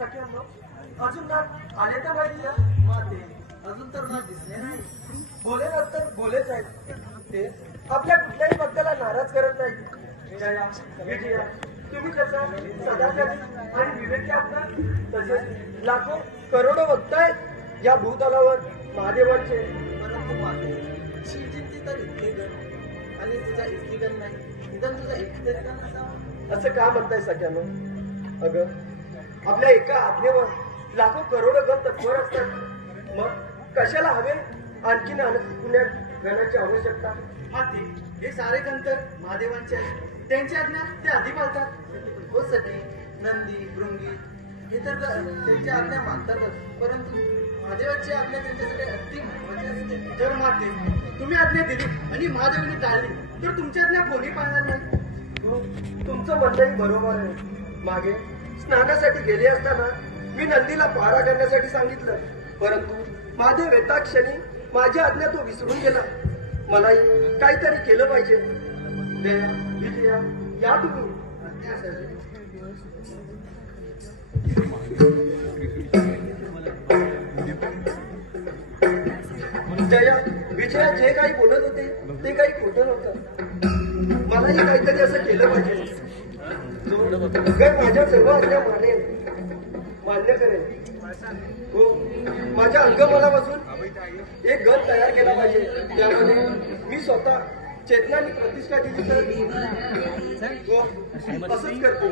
सख्यांनो, अजून ना आले तर माहिती आहे माते अजून तर ना दिसले नाही. बोले नंतर बोलेच आहेत. ते आपल्या कुठल्याही बद्दला नाराज करत नाही. जया विजया तुम्ही कसं सदाचारी आणि विवेकी आहात ना, तसेच लाखो करोडो भक्त आहेत या भूतलावर महादेवांचे. परंतु माते शिवजींची तर इतके गण आणि तुझा इतकी गण नाही, निदान तुझा एक तरी गण असावा. असं का म्हणताय सगळ्यांना? अगं आपल्या एका आज्ञेवर लाखो करोडो गण तत्पर असतात. मग कशाला हवे आणखीन पुण्यात गणाची आवश्यकता? माते हे सारे गण तर महादेवांचे आहेत, त्यांची आज्ञा ते आधी पाळतात. हो सखी, नंदी भृंगी हे तर त्यांची आज्ञा मानतातच, परंतु महादेवाची आज्ञा त्यांच्यासाठी अगदी महत्वाची असते. जर माते तुम्ही आज्ञा दिली आणि महादेवाने टाळली तर तुमची आज्ञा कोणी पाळणार नाही. तुमचं म्हणणंही बरोबर आहे. मागे स्नानासाठी गेले असताना मी नंदीला पारा करण्यासाठी सांगितलं, परंतु महादेव येता क्षणी माझी आज्ञा तो विसरून गेला. मलाही काहीतरी केलं पाहिजे. जया विजया या तुम्ही. जया विजया जे काही बोलत होते ते काही खोटं नव्हतं. मलाही काहीतरी असं केलं पाहिजे जो गण माझ्या सर्व आज्ञा मान्य करेल. हो, माझ्या अंगबलापासून एक गण तयार केला पाहिजे, त्यामध्ये मी स्वतः चेतना आणि प्रतिष्ठा केली तर हो असंच करतो.